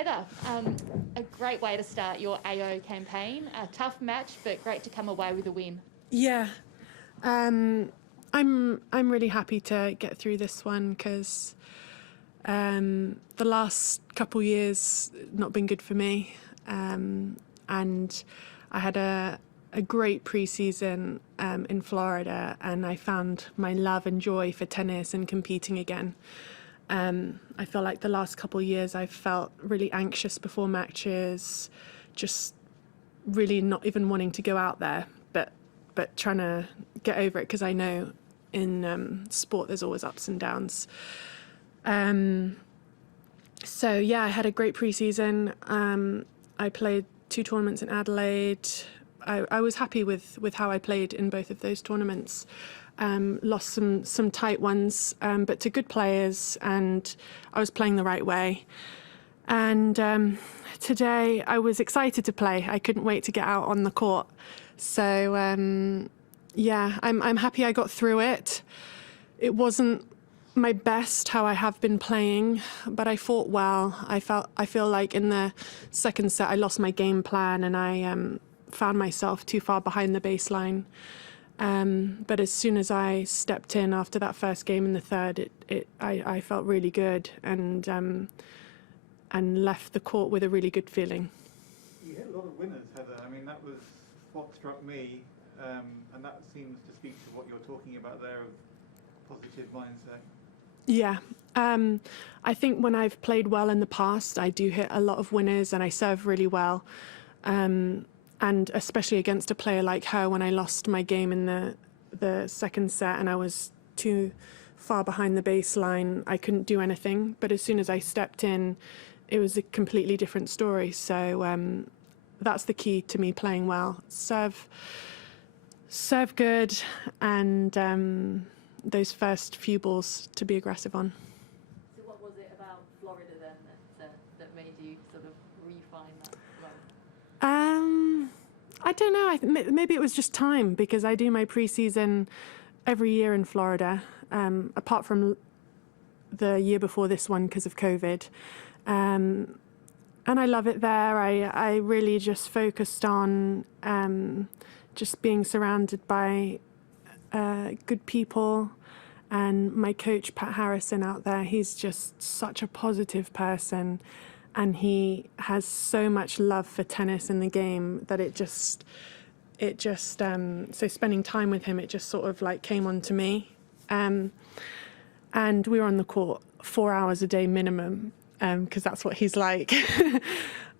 Heather, a great way to start your AO campaign. A tough match, but great to come away with a win. Yeah, I'm really happy to get through this one because the last couple years not been good for me, and I had a great pre-season in Florida, and I found my love and joy for tennis and competing again. I feel like the last couple of years I've felt really anxious before matches, just really not even wanting to go out there, but trying to get over it because I know in sport there's always ups and downs. So yeah, I had a great pre-season. I played 2 tournaments in Adelaide. I was happy with how I played in both of those tournaments. Lost some tight ones, but to good players, and I was playing the right way. And today I was excited to play. I couldn't wait to get out on the court. So yeah, I'm happy I got through it. It wasn't my best how I have been playing, but I fought well. I feel like in the second set I lost my game plan and I found myself too far behind the baseline. But as soon as I stepped in after that first game in the third, I felt really good and left the court with a really good feeling. You hit a lot of winners, Heather. I mean, that was what struck me, and that seems to speak to what you're talking about there of positive mindset. Yeah, I think when I've played well in the past, I do hit a lot of winners and I serve really well. And especially against a player like her, when I lost my game in the second set and I was too far behind the baseline, I couldn't do anything. But as soon as I stepped in, it was a completely different story. So that's the key to me playing well. Serve good, and those first few balls to be aggressive on. So what was it about Florida then that made you sort of refine that run? I don't know. Maybe it was just time, because I do my pre-season every year in Florida, apart from the year before this one because of COVID. And I love it there. I really just focused on just being surrounded by good people. And my coach, Pat Harrison, out there, he's just such a positive person. And he has so much love for tennis in the game that so spending time with him, it just sort of like came on to me. And we were on the court 4 hours a day minimum, because that's what he's like.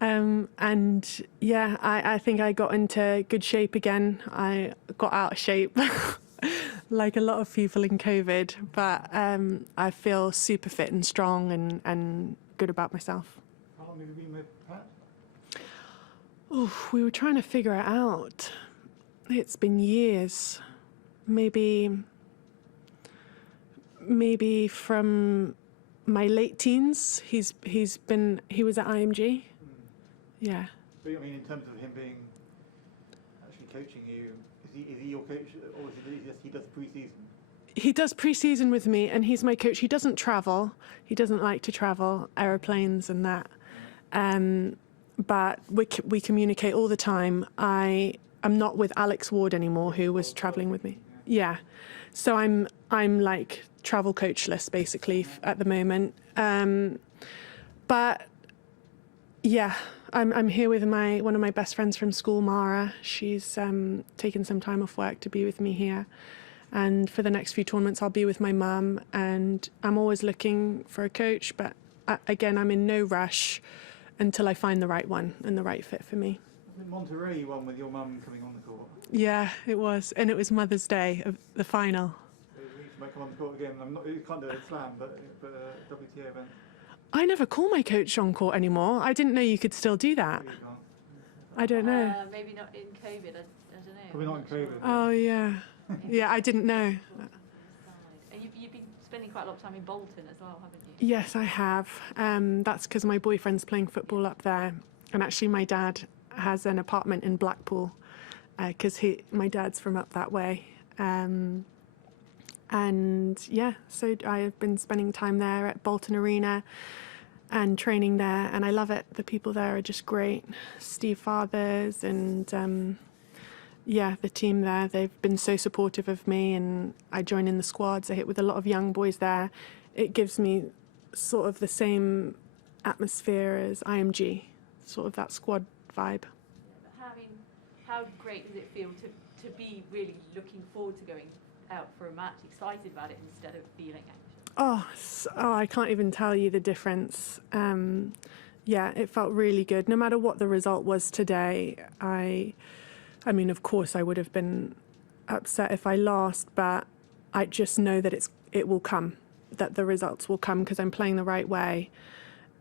And yeah, I think I got into good shape again. I got out of shape like a lot of people in COVID, but I feel super fit and strong and good about myself. How long have you been with Pat? We were trying to figure it out. It's been years, maybe from my late teens. He was at IMG. Yeah. But I mean, in terms of him being actually coaching you, is he your coach, or he does pre-season? He does pre-season with me, and he's my coach. He doesn't travel. He doesn't like to travel, aeroplanes and that. But we communicate all the time. I'm not with Alex Ward anymore, who was traveling with me. Yeah. So I'm like travel coachless basically at the moment. But yeah, I'm here with one of my best friends from school, Mara. She's taken some time off work to be with me here. And for the next few tournaments, I'll be with my mum. And I'm always looking for a coach, but again, I'm in no rush until I find the right one and the right fit for me. Was it Monterey you won with your mum coming on the court? Yeah, it was. And it was Mother's Day of the final. So you might come on the court again. You can't do it at Slam, but a WTA event. I never call my coach on court anymore. I didn't know you could still do that. You can't. I don't know. Maybe not in COVID, I don't know. Probably not in COVID. Oh, yeah. Yeah, I didn't know. And you've been spending quite a lot of time in Bolton as well, haven't you? Yes, I have. That's because my boyfriend's playing football up there. And actually my dad has an apartment in Blackpool, because my dad's from up that way. And yeah, so I have been spending time there at Bolton Arena. and training there, and I love it. The people there are just great. Steve Fathers and the team there, they've been so supportive of me, and I join in the squads. I hit with a lot of young boys there. It gives me sort of the same atmosphere as IMG, sort of that squad vibe. Yeah, but how great does it feel to be really looking forward to going out for a match, excited about it instead of feeling anxious? I can't even tell you the difference. It felt really good. No matter what the result was today, I mean, of course, I would have been upset if I lost, but I just know that it will come, that the results will come because I'm playing the right way,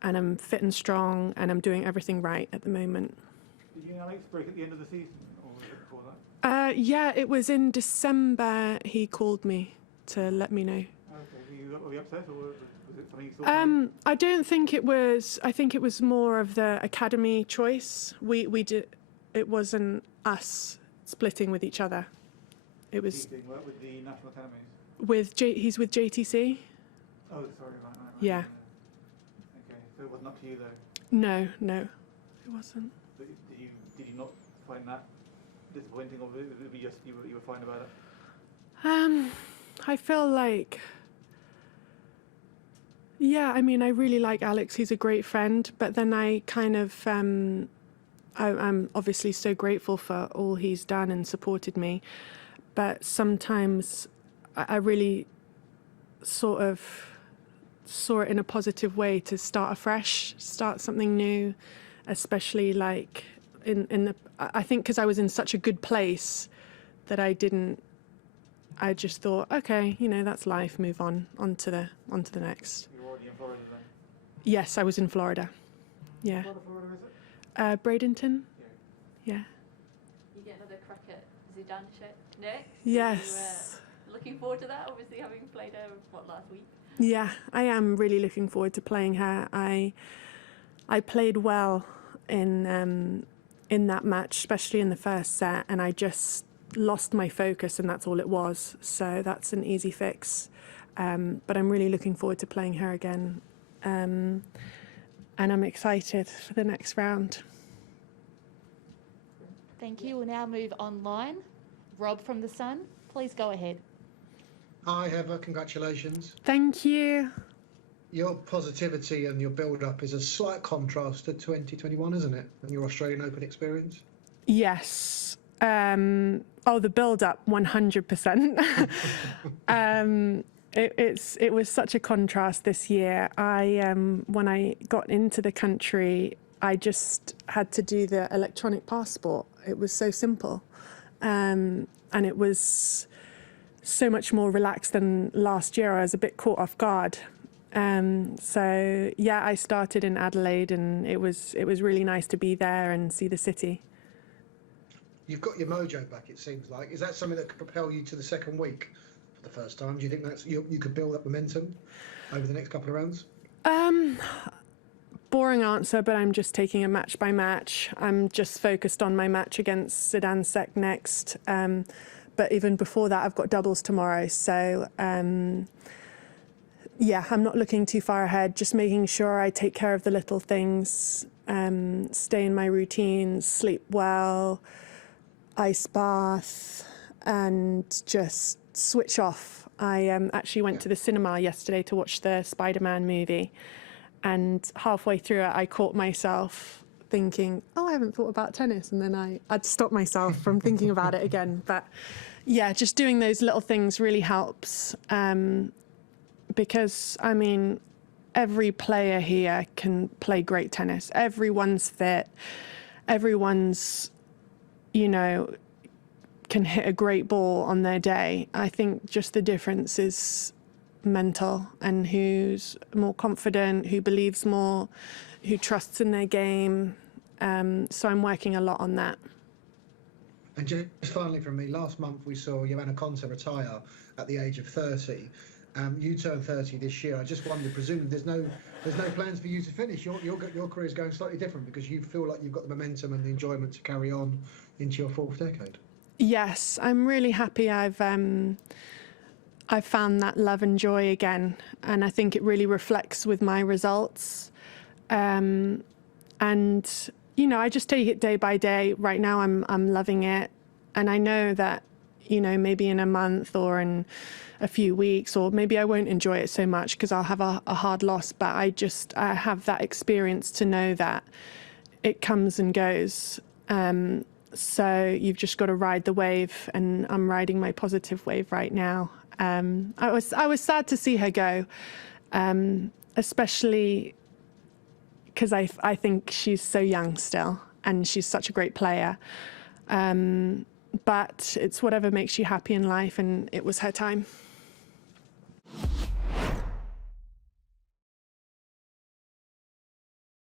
and I'm fit and strong, and I'm doing everything right at the moment. Did you and Alex break at the end of the season, or was it before that? It was in December. He called me to let me know. Okay, were you upset, or was it something you thought? I don't think it was. I think it was more of the academy choice. We did. It wasn't us splitting with each other. It was Doing work with the national academies. he's with JTC. Oh, sorry, right. Yeah. Okay, so it wasn't up to you though. No, it wasn't. But did you not find that disappointing, or would it be just you were fine about it? I feel like, I mean, I really like Alex. He's a great friend, but then I kind of, I'm obviously so grateful for all he's done and supported me. But sometimes I really sort of saw it in a positive way to start afresh, start something new, especially like I think because I was in such a good place that I just thought, okay, that's life, move on to the next. You were already in Florida then? Yes, I was in Florida. Yeah. What part of Florida is it? Bradenton. Yeah. You get another crack at Zidane next? Yes. Are you looking forward to that, obviously having played her, last week? Yeah, I am really looking forward to playing her. I played well in that match, especially in the first set, and I just lost my focus, and that's all it was. So that's an easy fix. But I'm really looking forward to playing her again. And I'm excited for the next round. Thank you. We'll now move online. Rob from The Sun, please go ahead. Hi, Heather. Congratulations. Thank you. Your positivity and your build-up is a slight contrast to 2021, isn't it? And your Australian Open experience? Yes. The build-up, 100%. It was such a contrast this year. When I got into the country, I just had to do the electronic passport. It was so simple. And it was so much more relaxed than last year. I was a bit caught off guard. I started in Adelaide, and it was really nice to be there and see the city. You've got your mojo back, it seems like. Is that something that could propel you to the second week for the first time? Do you think you could build up momentum over the next couple of rounds? Boring answer, but I'm just taking it match by match. I'm just focused on my match against Zidane Sek next. But even before that, I've got doubles tomorrow. So, I'm not looking too far ahead, just making sure I take care of the little things, stay in my routine, sleep well, ice bath, and just switch off. I actually went to the cinema yesterday to watch the Spider-Man movie. And halfway through it, I caught myself thinking, I haven't thought about tennis. And then I'd stop myself from thinking about it again. But yeah, just doing those little things really helps. Because, I mean, every player here can play great tennis. Everyone's fit. Everyone's, can hit a great ball on their day. I think just the difference is mental, and who's more confident, who believes more, who trusts in their game. So I'm working a lot on that. And just finally from me, last month we saw Joanna Konta retire at the age of 30. You turned 30 this year. I just wondered, presumably there's no plans for you to finish. Your career is going slightly different because you feel like you've got the momentum and the enjoyment to carry on into your fourth decade. Yes, I'm really happy I've found that love and joy again, and I think it really reflects with my results. And I just take it day by day. Right now, I'm loving it, and I know that maybe in a month or in a few weeks, or maybe I won't enjoy it so much because I'll have a hard loss. But I have that experience to know that it comes and goes. So you've just got to ride the wave, and I'm riding my positive wave right now. I was sad to see her go, especially because I think she's so young still, and she's such a great player. But it's whatever makes you happy in life, and it was her time.